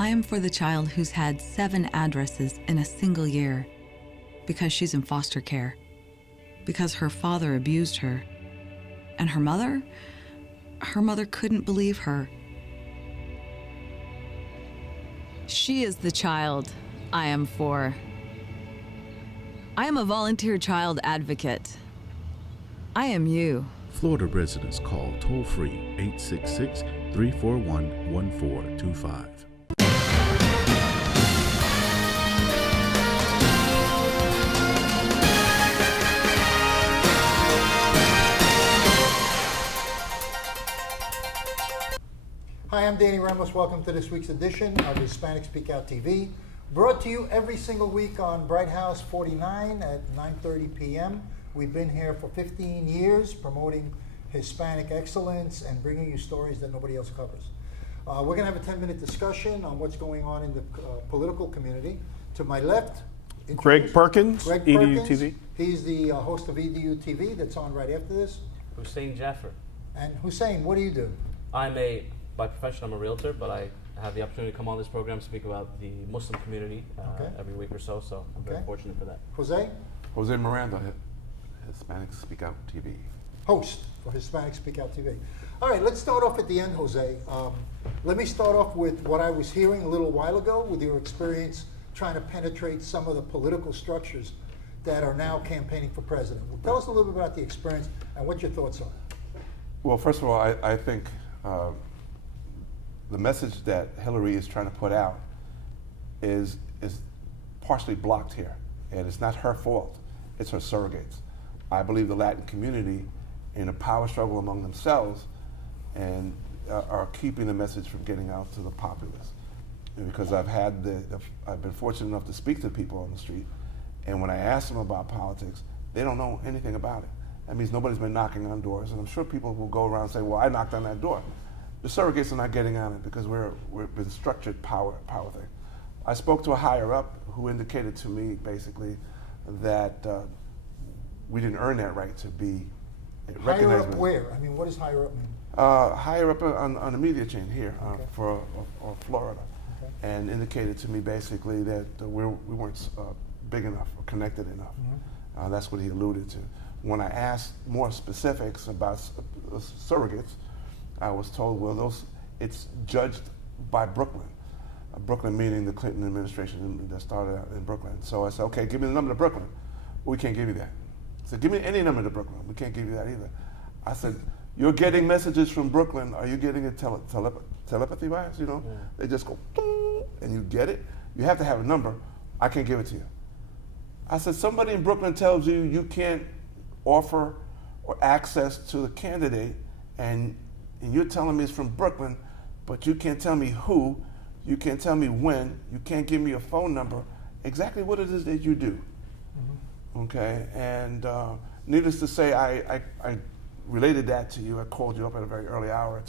I am for the child who's had 7 addresses in a single year because she's in foster care, because her father abused her, and her mother couldn't believe her. She is the child I am for. I am a volunteer child advocate. I am you. Florida residents call toll-free 866-341-1425. Hi, I'm Danny Ramos. Welcome to this week's edition of Hispanic Speak Out TV, brought to you every single week on Bright House 49 at 9:30 p.m. We've been here for 15 years promoting Hispanic excellence and bringing you stories that nobody else covers. We're going to have a 10-minute discussion on what's going on in the political community. To my left, Greg Perkins, EDU TV. He's the host of EDU TV that's on right after this. Hussein Jaffer. And Hussein, what do you do? By profession, I'm a realtor, but I have the opportunity to come on this program to speak about the Muslim community every week or so, so I'm very fortunate for that. Jose? Jose Miranda, Hispanic Speak Out TV. Host for Hispanic Speak Out TV. All right, let's start off at the end, Jose. Let me start off with what I was hearing a little while ago with your experience trying to penetrate some of the political structures that are now campaigning for president. Well, tell us a little bit about the experience and what your thoughts are. Well, first of all, I think the message that Hillary is trying to put out is partially blocked here, and it's not her fault, it's her surrogates. I believe the Latin community, in a power struggle among themselves, and are keeping the message from getting out to the populace. And because I've been fortunate enough to speak to people on the street, and when I ask them about politics, they don't know anything about it. That means nobody's been knocking on doors, and I'm sure people will go around and say, well, I knocked on that door. The surrogates are not getting on it because we've been structured power thing. I spoke to a higher up who indicated to me basically that we didn't earn that right to be recognized. Higher up where? I mean, what does higher up mean? Higher up on the media chain here for Florida, and indicated to me basically that we weren't big enough or connected enough. Mm-hmm. That's what he alluded to. When I asked more specifics about surrogates, I was told, well, it's judged by Brooklyn. Brooklyn meaning the Clinton administration that started out in Brooklyn. So I said, okay, give me the number to Brooklyn. We can't give you that. I said, give me any number to Brooklyn. We can't give you that either. I said, you're getting messages from Brooklyn. Are you getting it telepathy-wise? You know, They just go, and you get it. You have to have a number. I can't give it to you. I said, somebody in Brooklyn tells you you can't offer or access to the candidate, and you're telling me it's from Brooklyn, but you can't tell me who, you can't tell me when, you can't give me a phone number, exactly what it is that you do. Mm-hmm. Okay, and needless to say, I related that to you. I called you up at a very early hour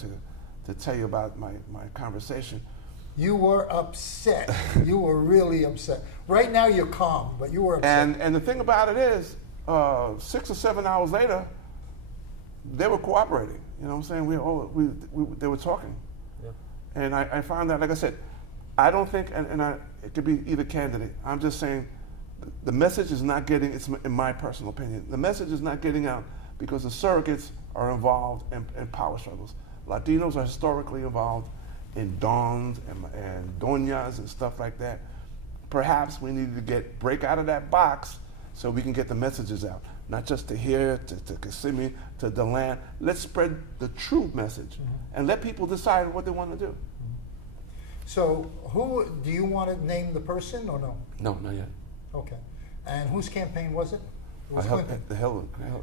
to tell you about my conversation. You were upset. You were really upset. Right now you're calm, but you were upset. And the thing about it is, 6 or 7 hours later, they were cooperating. You know what I'm saying? They were talking. Yeah. And I found out, like I said, I don't think, it could be either candidate. I'm just saying the message is not getting, it's in my personal opinion, the message is not getting out because the surrogates are involved in power struggles. Latinos are historically involved in dons and doñas and stuff like that. Perhaps we need to break out of that box so we can get the messages out. Not just to here, to Kissimmee, to DeLand. Let's spread the true message and let people decide what they want to do. So who, do you want to name the person or no? No, not yet. Okay. And whose campaign was it? It was Clinton.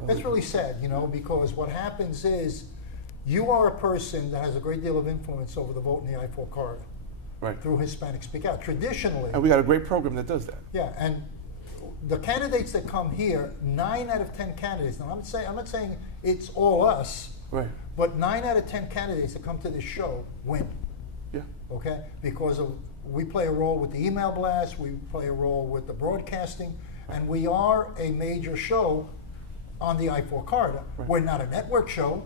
That's really sad, you know, because what happens is you are a person that has a great deal of influence over the vote in the I-4 corridor. Right. Through Hispanic Speak Out. Traditionally. And we got a great program that does that. Yeah, and the candidates that come here, 9 out of 10 candidates, now I'm not saying it's all us, right? But 9 out of 10 candidates that come to this show win. Yeah. Okay? Because we play a role with the email blast, we play a role with the broadcasting, and we are a major show on the I-4 corridor. Right. We're not a network show,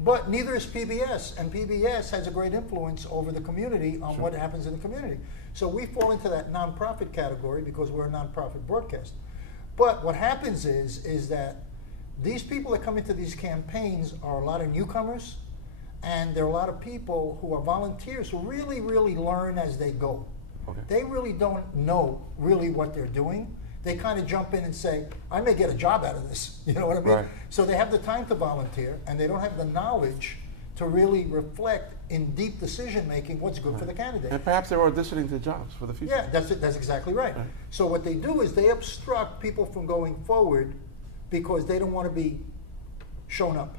But neither is PBS, and PBS has a great influence over the community on what happens in the community. So we fall into that nonprofit category because we're a nonprofit broadcast. But what happens is that these people that come into these campaigns are a lot of newcomers, and there are a lot of people who are volunteers who really, really learn as they go. Okay. They really don't know really what they're doing. They kind of jump in and say, I may get a job out of this, you know what I mean? Right. So they have the time to volunteer, and they don't have the knowledge to really reflect in deep decision making what's good for the candidate. And perhaps they're auditioning to jobs for the future. Yeah, that's exactly right. So what they do is they obstruct people from going forward because they don't want to be shown up.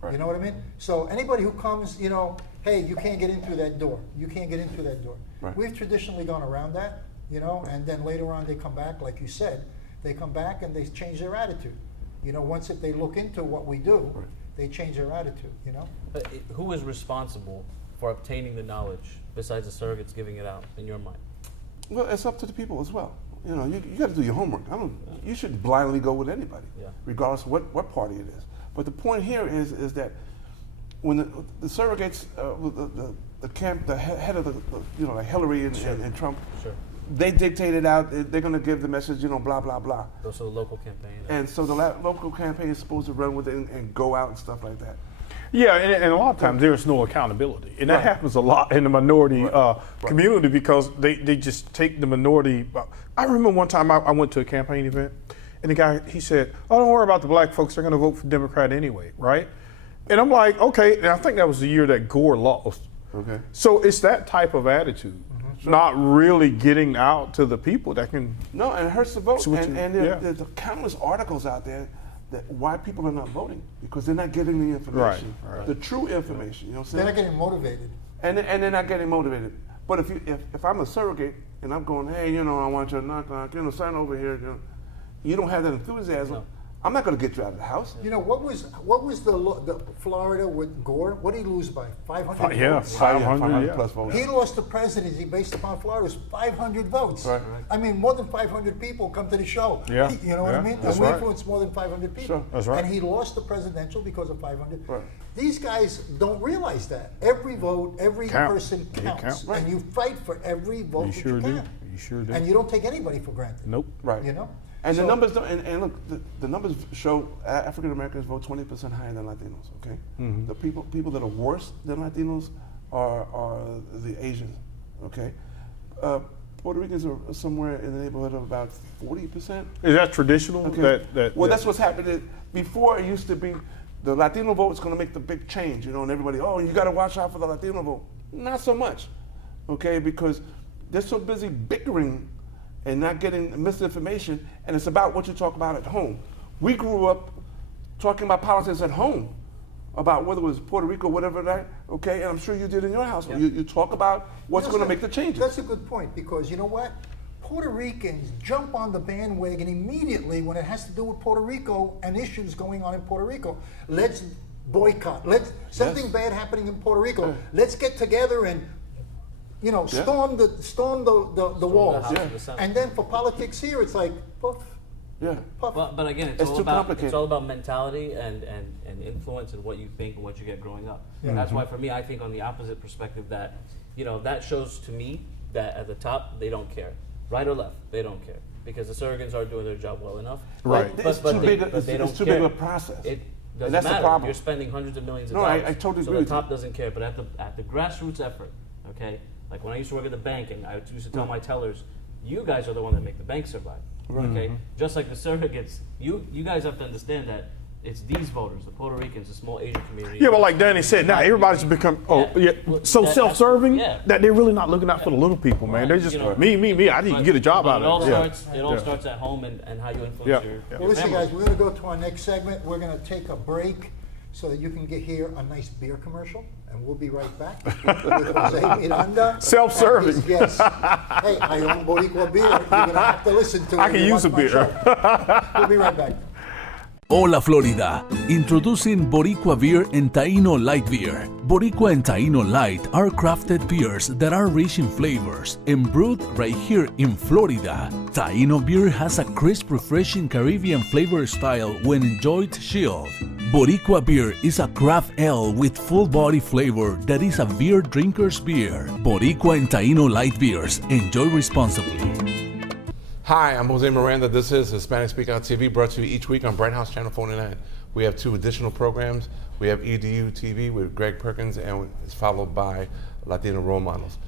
Right. You know what I mean? So anybody who comes, you know, hey, you can't get in through that door. You can't get in through that door. Right. We've traditionally gone around that, you know, and then later on they come back, like you said, they come back and they change their attitude. You know, once if they look into what we do, Right. they change their attitude, you know? But who is responsible for obtaining the knowledge besides the surrogates giving it out, in your mind? Well, it's up to the people as well. You know, you got to do your homework. You shouldn't blindly go with anybody, regardless of what party it is. But the point here is that when the surrogates, the head of the like Hillary and Trump, they dictated out. They're going to give the message, you know, blah blah blah. Those are the local campaign. And so the local campaign is supposed to run with it and go out and stuff like that. Yeah, and a lot of times there's no accountability. And that happens a lot in the minority community because they just take the minority. I remember one time I went to a campaign event and the guy, he said, oh, don't worry about the black folks, they're gonna vote for Democrat anyway, right? And I'm like, okay, and I think that was the year that Gore lost. Okay. So it's that type of attitude, not really getting out to the people that can. No, and it hurts the vote. Switch And there's countless articles out there that why people are not voting because they're not getting the information, Right. the true information. You know what I'm saying? They're not getting motivated. And they're not getting motivated. But if I'm a surrogate and I'm going, hey, you know, I want you to knock, you know, sign over here, you don't have that enthusiasm. No. I'm not going to get you out of the house. You know, what was the Florida with Gore? What did he lose by? 500 Yeah, votes? 500 plus votes. He lost the presidency based upon Florida's 500 votes. Right. I mean, more than 500 people come to the show. Yeah, You know what I yeah, mean? that's And we right. influence more than 500 people. Sure. That's right. And he lost the presidential because of 500. Right. These guys don't realize that. Every vote, every Count. person They counts. count. Right. And you fight for every vote You that sure you do. can. You sure do. And you don't take anybody for granted. Nope. Right. You know? And the So- numbers don't, and look, the numbers show African Americans vote 20% higher than Latinos. Okay, the people that are worse than Latinos are the Asians. Okay, Puerto Ricans are somewhere in the neighborhood of about 40%. Is that traditional? Okay. That That's what's happening. Before it used to be the Latino vote is going to make the big change, you know, and everybody, oh, you got to watch out for the Latino vote. Not so much, okay, because they're so busy bickering and not getting misinformation, and it's about what you talk about at home. We grew up talking about politics at home, about whether it was Puerto Rico, whatever that, okay, and I'm sure you did in your household. You talk about what's Yes, going to sir. make the changes. That's a good point because you know what? Puerto Ricans jump on the bandwagon immediately when it has to do with Puerto Rico and issues going on in Puerto Rico. Let's boycott. Let's something bad happening in Puerto Rico. Let's get together and storm the walls. House of the Senate. And then for politics here, it's like puff, Yeah. puff. But again, It's too complicated. it's all about mentality and influence and what you think and what you get growing up. Yeah. And that's why for me, I think on the opposite perspective that, that shows to me that at the top they don't care, right or left, they don't care because the surrogates are doing their job well enough. Right. It's too big a- but they it's don't too care. big a process. It And doesn't that's the matter. problem. You're spending hundreds of millions of No, I dollars. totally so agree the with you. top doesn't care, but at the grassroots effort, okay. Like when I used to work at the bank, and I used to tell my tellers, "You guys are the one that make the bank survive." Okay, just like the surrogates, you guys have to understand that it's these voters, the Puerto Ricans, the small Asian community. Yeah, but like Danny said, now everybody's become Well, so that- self-serving yeah. that they're really not looking out for the little people, man. Right, They're just you know, me. I need to get a job out It all of it. starts. Starts at home and how you influence Yeah. your Well, listen, family. guys, we're going to go to our next segment. We're going to take a break so that you can hear a nice beer commercial, and we'll be right back with Jose Miranda. Self-serving. Yes. Hey, I own Boricua beer. You're going to have to listen to it. I can if you use a watch my beer. show. We'll be right back. Hola Florida, introducing Boricua Beer and Taino Light Beer. Boricua and Taino Light are crafted beers that are rich in flavors and brewed right here in Florida. Taino beer has a crisp, refreshing Caribbean flavor style when enjoyed chilled. Boricua beer is a craft ale with full body flavor that is a beer drinker's beer. Boricua and Taino light beers. Enjoy responsibly. Hi, I'm Jose Miranda. This is Hispanic Speak Out TV, brought to you each week on Bright House Channel 49. We have 2 additional programs. We have EDU TV with Greg Perkins, and it's followed by Latino Role Models.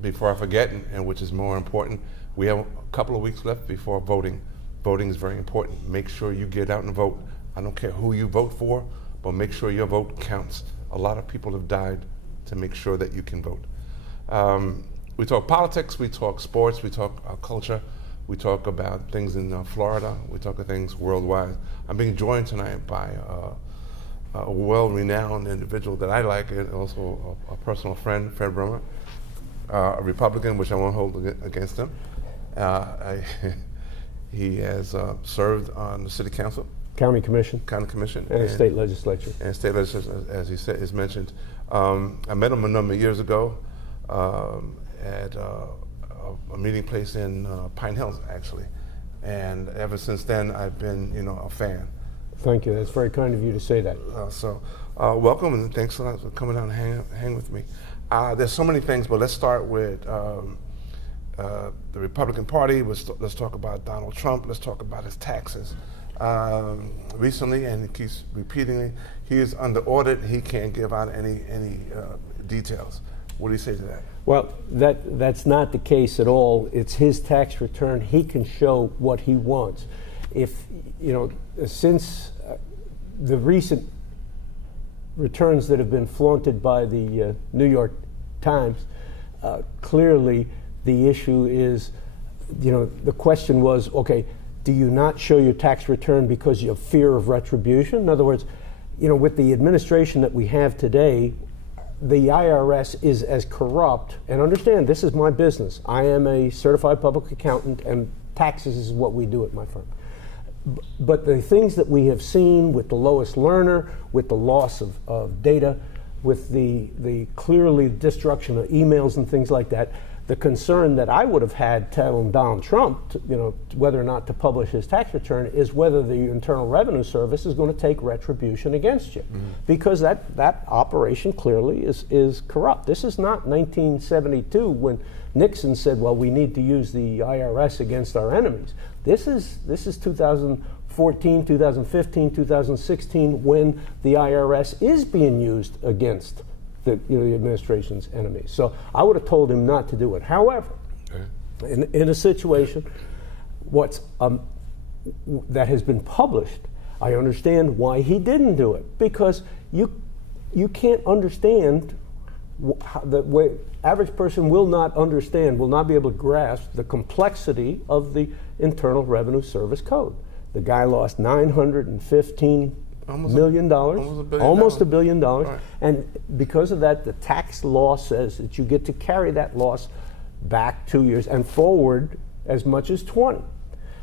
Before I forget, and which is more important, we have a couple of weeks left before voting. Voting is very important. Make sure you get out and vote. I don't care who you vote for, but make sure your vote counts. A lot of people have died to make sure that you can vote. We talk politics, we talk sports, we talk culture, we talk about things in Florida, we talk about things worldwide. I'm being joined tonight by a well-renowned individual that I like, and also a personal friend, Fred Brummer, a Republican, which I won't hold against him. He has served on the city council, County Commission, and state legislature. And state legislature, as he said, is mentioned. I met him a number of years ago at a meeting place in Pine Hills, actually. And ever since then, I've been, a fan. Thank you. That's very kind of you to say that. Welcome, and thanks a lot for coming down and hang with me. There's so many things, but let's start with the Republican Party. Let's talk about Donald Trump. Let's talk about his taxes. Recently, and he keeps repeating it, he is under audit. He can't give out any details. What do you say to that? Well, that's not the case at all. It's his tax return. He can show what he wants. If, since the recent returns that have been flaunted by the New York Times, clearly the issue is, the question was, okay, do you not show your tax return because you have fear of retribution? In other words, with the administration that we have today, the IRS is as corrupt, and understand, this is my business. I am a certified public accountant, and taxes is what we do at my firm. But the things that we have seen with the lowest learner, with the loss of data, with the clearly destruction of emails and things like that, the concern that I would have had telling Donald Trump, whether or not to publish his tax return, is whether the Internal Revenue Service is going to take retribution against you, because that operation clearly is corrupt. This is not 1972 when Nixon said, "Well, we need to use the IRS against our enemies." This is 2014, 2015, 2016 when the IRS is being used against the administration's enemies. So I would have told him not to do it. However, in a situation that has been published, I understand why he didn't do it, because you can't understand the way average person will not understand, will not be able to grasp the complexity of the Internal Revenue Service code. The guy lost $915 million, almost $1 billion. Right. And because of that, the tax law says that you get to carry that loss back 2 years and forward as much as 20.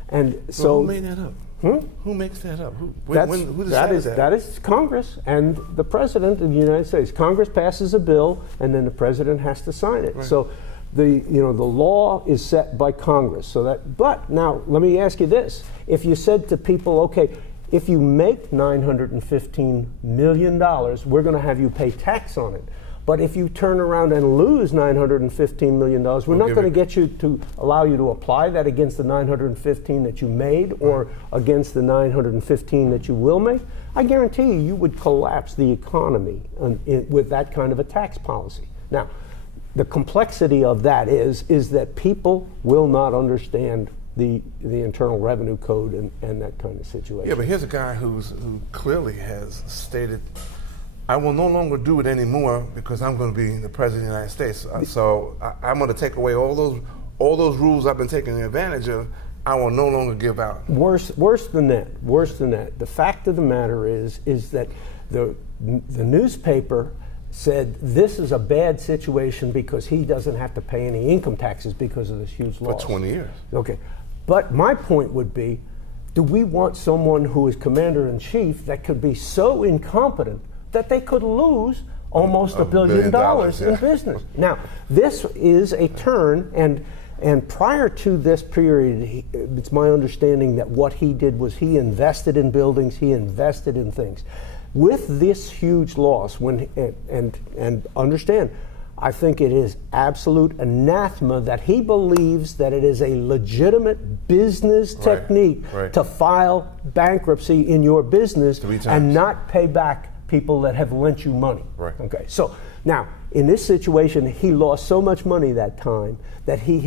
And so, who made that up? Who makes that up? Who decides that? That is Congress and the President of the United States. Congress passes a bill, and then the President has to sign it. Right. So the law is set by Congress. But now let me ask you this: if you said to people, okay, if you make $915 million, we're going to have you pay tax on it. But if you turn around and lose $915 million, we're not going to get you to allow you to apply that against the $915 that you made or against the $915 that you will make. I guarantee you would collapse the economy with that kind of a tax policy. Now, the complexity of that is that people will not understand the Internal Revenue Code and that kind of situation. Yeah, but here's a guy who clearly has stated, I will no longer do it anymore because I'm going to be the President of the United States. So I'm going to take away all those rules I've been taking advantage of. I will no longer give out. Worse than that. The fact of the matter is that the newspaper said this is a bad situation because he doesn't have to pay any income taxes because of this huge loss. For 20 years. Okay. But my point would be, do we want someone who is commander-in-chief that could be so incompetent that they could lose almost $1 billion in business? Now, this is a turn, and And prior to this period, it's my understanding that what he did was he invested in buildings, he invested in things. With this huge loss, and understand, I think it is absolute anathema that he believes that it is a legitimate business technique to file bankruptcy in your business and not pay back people that have lent you money. Okay, so now in this situation, he lost so much money that time that he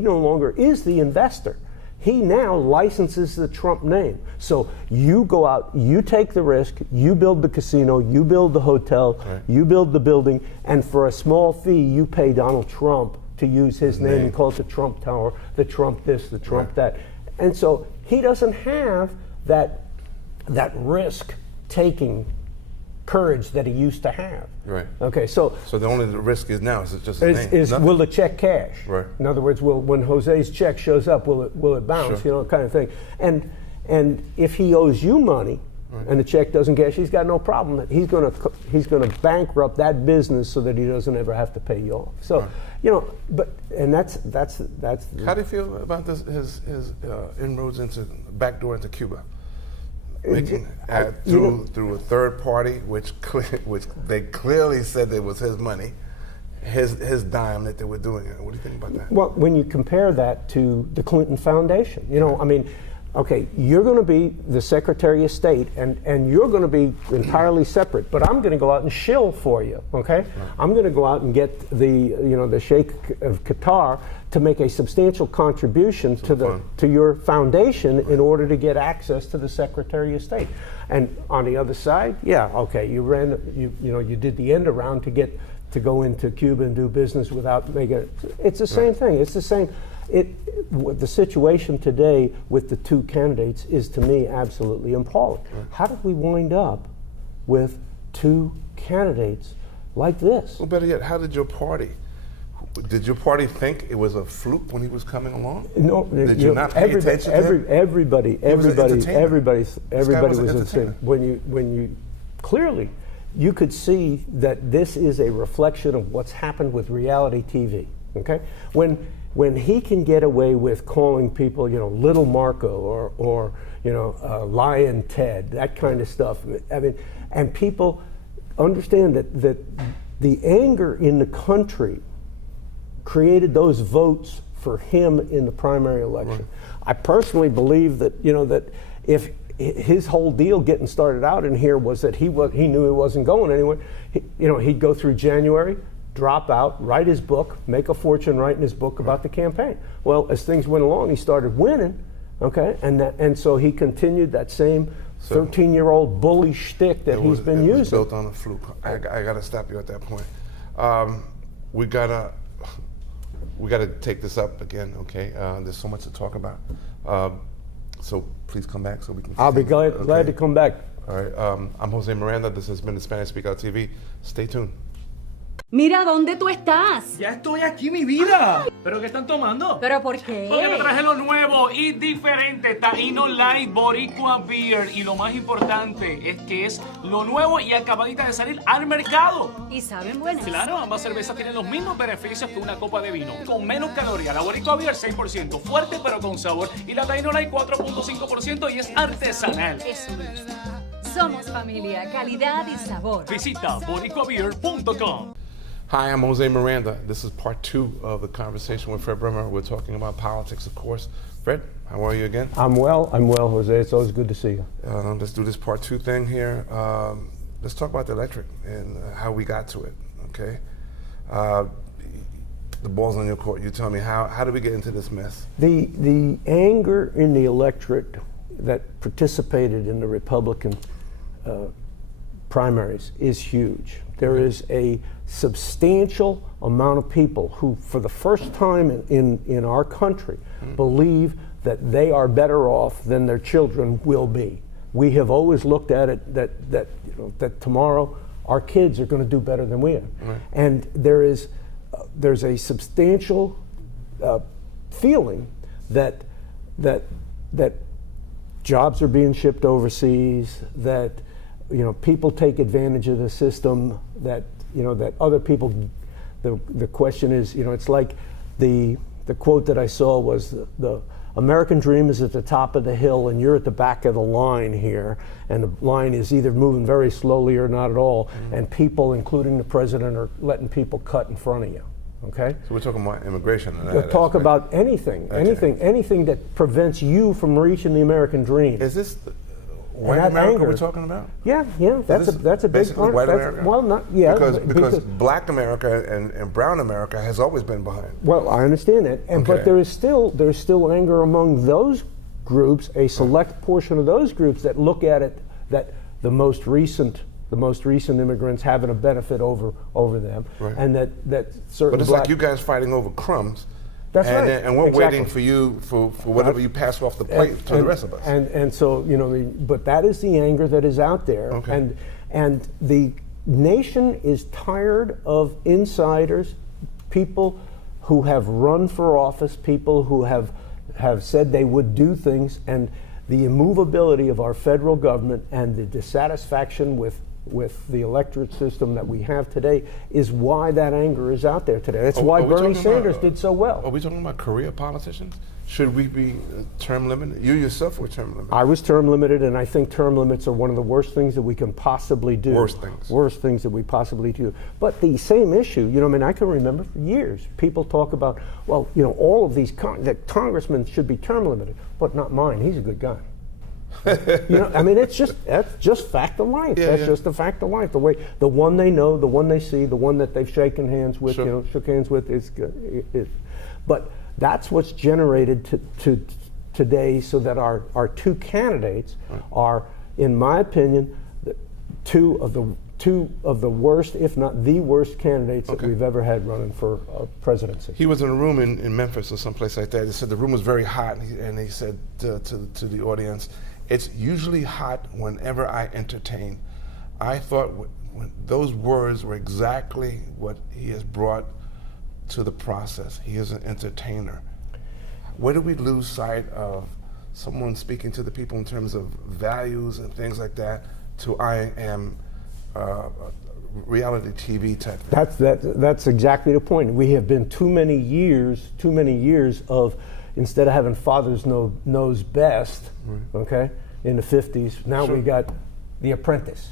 no longer is the investor. He now licenses the Trump name. So you go out, you take the risk, you build the casino, you build the hotel, you build the building, and for a small fee, you pay Donald Trump to use his name and call it the Trump Tower, the Trump this, the Trump that. And so he doesn't have that risk-taking courage that he used to have. Okay, so the only risk is now is just his name. Is will the check cash? In other words, when Jose's check shows up, will it bounce? You know, kind of thing. And if he owes you money and the check doesn't cash, he's got no problem. He's going to bankrupt that business so that he doesn't ever have to pay you off. So you know, that's. How do you feel about this? His inroads into backdoor into Cuba? Through a third party, which they clearly said it was his money, his dime that they were doing it. What do you think about that? Well, when you compare that to the Clinton Foundation, you know, I mean, okay, you're going to be the Secretary of State, and you're going to be entirely separate. But I'm going to go out and shill for you. Okay, I'm going to go out and get the Sheikh of Qatar to make a substantial contribution to your foundation in order to get access to the Secretary of State. And on the other side, you did the end around to go into Cuba and do business without making it. It's the same thing. It's the same. The situation today with the two candidates is, to me, absolutely appalling. How did we wind up with two candidates like this? Well, better yet, how did your party? Did your party think it was a fluke when he was coming along? No. Did you not pay attention to him? Everybody was insane. When you clearly, you could see that this is a reflection of what's happened with reality TV. Okay, when he can get away with calling people, Little Marco or Lion Ted, that kind of stuff. I mean, and people understand that the anger in the country created those votes for him in the primary election. I personally believe that that if his whole deal getting started out in here was that he knew he wasn't going anywhere, he'd go through January, drop out, write his book, make a fortune writing his book about the campaign. Well, as things went along, he started winning, okay, and so he continued that same 13-year-old bully shtick that he's been using. It was built on a fluke. I got to stop you at that point. We gotta take this up again, okay? There's so much to talk about. So please come back so we can. I'll be glad to come back. All right. I'm Jose Miranda. This has been the Spanish Speak Out TV. Stay tuned. Mira, ¿dónde tú estás? Ya estoy aquí, mi vida. ¿Pero qué están tomando? ¿Pero por qué? Porque me traje lo nuevo y diferente, Taíno Light Boricua Beer. Y lo más importante es que es lo nuevo y acabadita de salir al mercado. ¿Y saben buenas? Claro, ambas cervezas tienen los mismos beneficios que una copa de vino. Con menos calorías. La Boricua Beer 6%, fuerte pero con sabor. Y la Taíno Light 4.5% y es artesanal. Eso es. Somos familia, calidad y sabor. Visita boricuabeer.com. Hi, I'm Jose Miranda. This is part 2 of the conversation with Fred Brummer. We're talking about politics, of course. Fred, how are you again? I'm well, Jose. It's always good to see you. Let's do this part 2 thing here. Let's talk about the electric and how we got to it, okay? The ball's on your court. You tell me, how did we get into this mess? The anger in the electorate that participated in the Republican primaries is huge. There is a substantial amount of people who, for the first time in our country, believe that they are better off than their children will be. We have always looked at it that tomorrow our kids are going to do better than we are, and there's a substantial feeling that jobs are being shipped overseas, that people take advantage of the system, that other people. The question is, it's like the the quote that I saw was the American dream is at the top of the hill and you're at the back of the line here, and the line is either moving very slowly or not at all, and people, including the president, are letting people cut in front of you. Okay? So we're talking about immigration. And We'll that talk aspect. about anything, anything that prevents you from reaching the American dream. Is this white that America anger- we're talking about? Yeah, that's This a big basically part. white That's- America? Well, not yeah, Because black America and brown America has always been behind. Well, I understand that, and but Okay. there is still anger among those groups, a select portion of those groups that look at it that the most recent immigrants having a benefit over them, Right. and that certain But it's black, like you guys fighting over crumbs. That's and, right. And we're Exactly. waiting for you for whatever you pass off the plate to the rest of us. And so but that is the anger that is out there, Okay. and the nation is tired of insiders, people who have run for office, people who have said they would do things, and the immovability of our federal government and the dissatisfaction with the electorate system that we have today is why that anger is out there today. That's why Are we Bernie talking about- Sanders did so well. Are we talking about career politicians? Should we be term limited? You yourself were term limited. I was term limited, and I think term limits are one of the worst things that we can possibly do. Worst things. Worst things that we possibly do. But the same issue, I can remember for years, people talk about, well, all of these, that congressmen should be term limited, but not mine. He's a good guy. That's just fact of life. Yeah, That's yeah. just a fact of life. The one they know, the one they see, the one that they've shaken hands with, Sure. shook hands with is good. But that's what's generated to today, so that our two candidates are, in my opinion, two of the worst, if not the worst, candidates that we've ever had running for presidency. He was in a room in Memphis or someplace like that. He said the room was very hot, and he said to the audience, "It's usually hot whenever I entertain." I thought when those words were exactly what he has brought to the process. He is an entertainer. Where do we lose sight of someone speaking to the people in terms of values and things like that to I am reality TV type thing? That's exactly the point. We have been too many years of, instead of having fathers knows best, okay, in the 50s, now Sure. we got The Apprentice.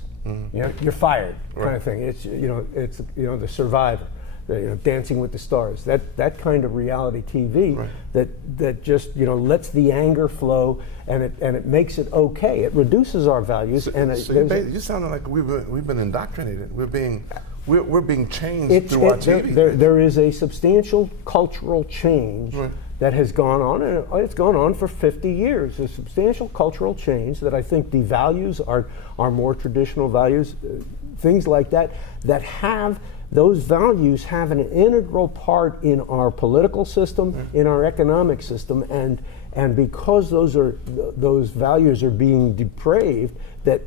You're fired, kind Right. of thing. It's The Survivor, Dancing with the Stars. That kind of reality TV Right. that just lets the anger flow, and it makes it okay. It reduces our values, So you sounded like we've been indoctrinated. We're being changed through our TV. There is a substantial cultural change Right. that has gone on, and it's gone on for 50 years. A substantial cultural change that I think devalues our more traditional values, things like that have. Those values have an integral part in our political system, in our economic system, and because those values are being depraved, that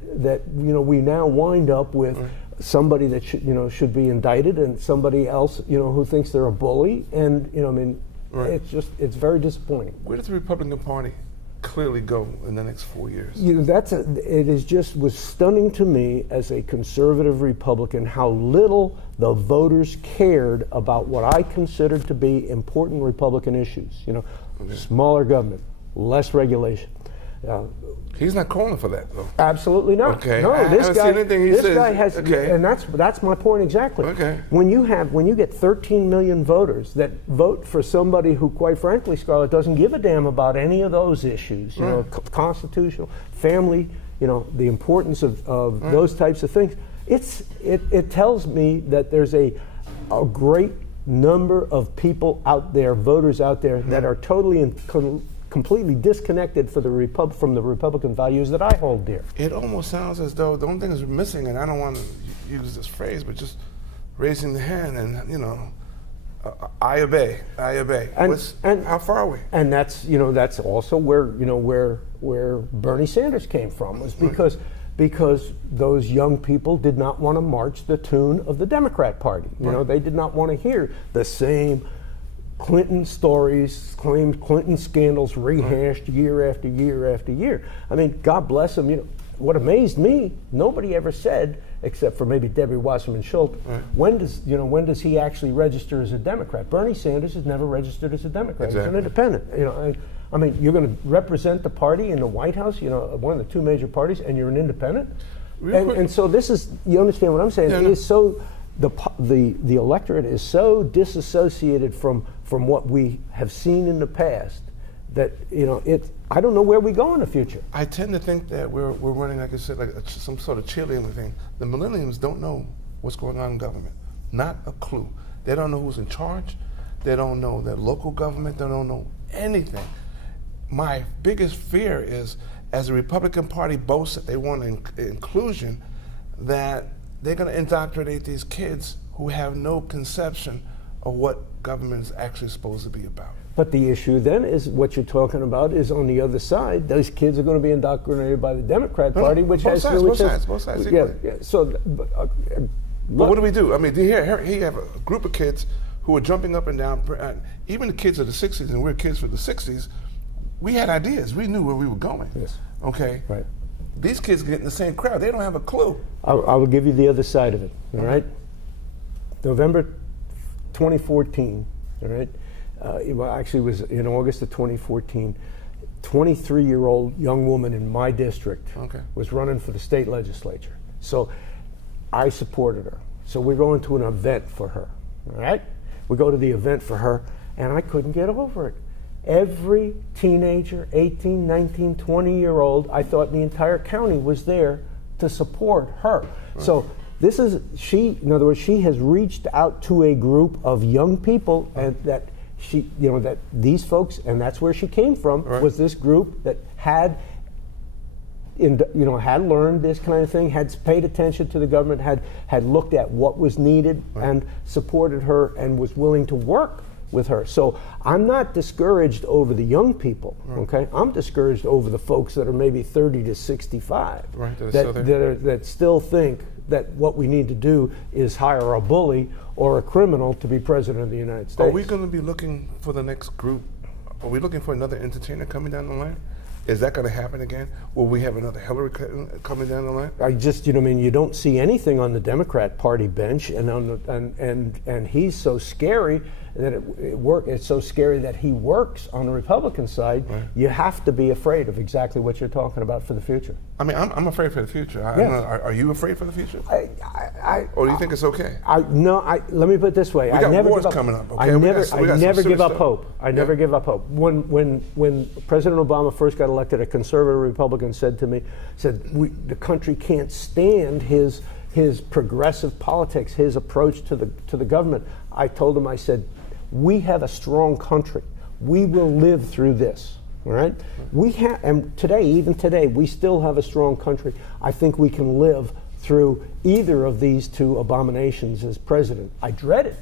we now wind up with somebody that should be indicted, and somebody else who thinks they're a bully, and Right. it's very disappointing. Where does the Republican Party clearly go in the next 4 years? It was stunning to me as a conservative Republican how little the voters cared about what I considered to be important Republican issues. Smaller government, less regulation. He's not calling for that, though. Absolutely not. Okay. No, I this haven't guy. seen anything he this says. guy has, Okay. and that's my point exactly. Okay. When you get 13 million voters that vote for somebody who, quite frankly, Scarlett, doesn't give a damn about any of those issues, constitutional, family, the importance of those types of things. It tells me that there's a great number of people out there, voters out there, that are totally and completely disconnected from the Republican values that I hold dear. It almost sounds as though the only thing that's missing, and I don't want to use this phrase, but just raising the hand and I obey. And how far are we? And that's also where Bernie Sanders came from, was because those young people did not want to march the tune of the Democrat Party. They did not want to hear the same Clinton stories, claimed Clinton scandals rehashed year after year after year. I mean, God bless them. what amazed me, nobody ever said, except for maybe Debbie Wasserman Schultz, when does he actually register as a Democrat? Bernie Sanders has never registered as a Democrat. He's an independent. I mean, you're going to represent the party in the White House, one of the two major parties, and you're an independent. And so this is, you understand what I'm saying? It is so the electorate is so disassociated from what we have seen in the past that I don't know where we go in the future. I tend to think that we're running, like I said, like some sort of cheerleading thing. The millennials don't know what's going on in government. Not a clue. They don't know who's in charge. They don't know their local government. They don't know anything. My biggest fear is, as the Republican Party boasts that they want inclusion, that they're going to indoctrinate these kids who have no conception of what government is actually supposed to be about. But the issue then is what you're talking about is on the other side. Those kids are going to be indoctrinated by the Democrat Party, which both has both sides. Yeah. So, but what do we do? I mean, here you have a group of kids who are jumping up and down. Even the kids of the '60s, and we're kids from the '60s. We had ideas. We knew where we were going. Yes. Okay. Right. These kids get in the same crowd. They don't have a clue. I will give you the other side of it. All right. November 2014. All right. Actually, it was in August of 2014. 23-year-old young woman in my district was running for the state legislature. So I supported her. So we're going to an event for her. All right. We go to the event for her, and I couldn't get over it. Every teenager, 18, 19, 20-year-old, I thought the entire county was there to support her. Right. So this is, in other words, she has reached out to a group of young people, and that that these folks, and that's where she came from, was this group that had learned this kind of thing, had paid attention to the government, had looked at what was needed and supported her and was willing to work with her. So I'm not discouraged over the young people, okay? I'm discouraged over the folks that are maybe 30 to 65, that still think that what we need to do is hire a bully or a criminal to be president of the United States. Are we going to be looking for the next group? Are we looking for another entertainer coming down the line? Is that going to happen again? Will we have another Hillary Clinton coming down the line? I just, you don't see anything on the Democrat Party bench, and he's so scary that it's so scary that he works on the Republican side. You have to be afraid of exactly what you're talking about for the future. I mean, I'm afraid for the future. Are you afraid for the future? Or do you think it's okay? Let me put it this way. We got wars coming up. Okay? I never give up hope. I never give up hope. When President Obama first got elected, a conservative Republican said to me, the country can't stand his progressive politics, his approach to the government. I told him, I said, we have a strong country. We will live through this. All right? And even today, we still have a strong country. I think we can live through either of these two abominations as president. I dread it,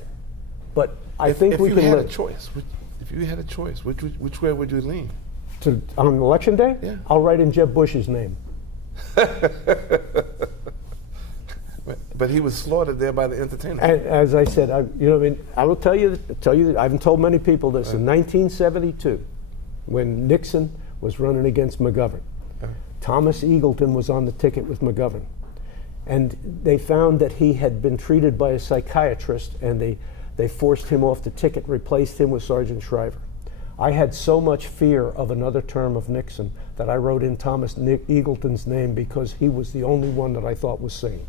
but I think we can live. If you had a choice, which way would you lean? On election day? Yeah. I'll write in Jeb Bush's name. But he was slaughtered there by the entertainer. And as I said, I will tell you, I haven't told many people this. In 1972, when Nixon was running against McGovern, Thomas Eagleton was on the ticket with McGovern. And they found that he had been treated by a psychiatrist, and they forced him off the ticket, replaced him with Sergeant Shriver. I had so much fear of another term of Nixon that I wrote in Thomas Eagleton's name because he was the only one that I thought was sane.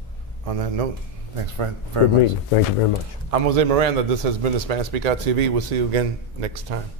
On that note, thanks, Fred, very much. Good meeting. Thank you very much. I'm Jose Miranda. This has been the Spanish Speak Out TV. We'll see you again next time.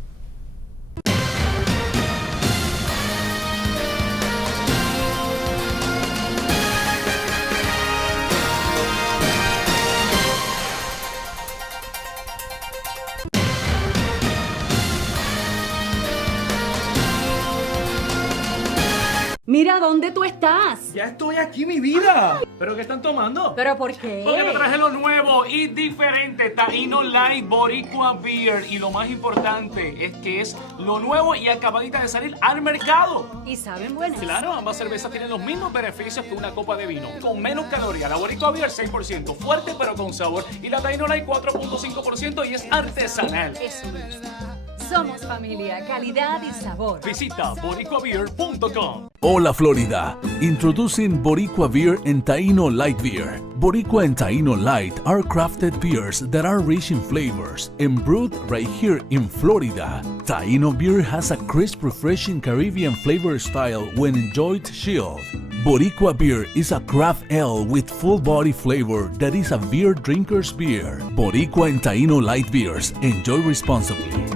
Mira, ¿dónde tú estás? Ya estoy aquí, mi vida. ¿Pero qué están tomando? ¿Pero por qué? Porque te traje lo nuevo y diferente, Taíno Light Boricua Beer. Y lo más importante es que es lo nuevo y acabadita de salir al mercado. ¿Y saben buenas? Claro, ambas cervezas tienen los mismos beneficios que una copa de vino. Con menos calorías, la Boricua Beer 6%, fuerte pero con sabor. Y la Taíno Light 4.5% y es artesanal. Eso me gusta. Somos familia, calidad y sabor. Visita boricuabeer.com. Hola Florida, introducing Boricua Beer and Taino Light Beer. Boricua and Taino Light are crafted beers that are rich in flavors and brewed right here in Florida. Taino beer has a crisp, refreshing Caribbean flavor style when enjoyed chilled. Boricua beer is a craft ale with full body flavor that is a beer drinker's beer. Boricua and Taino Light Beers. Enjoy responsibly.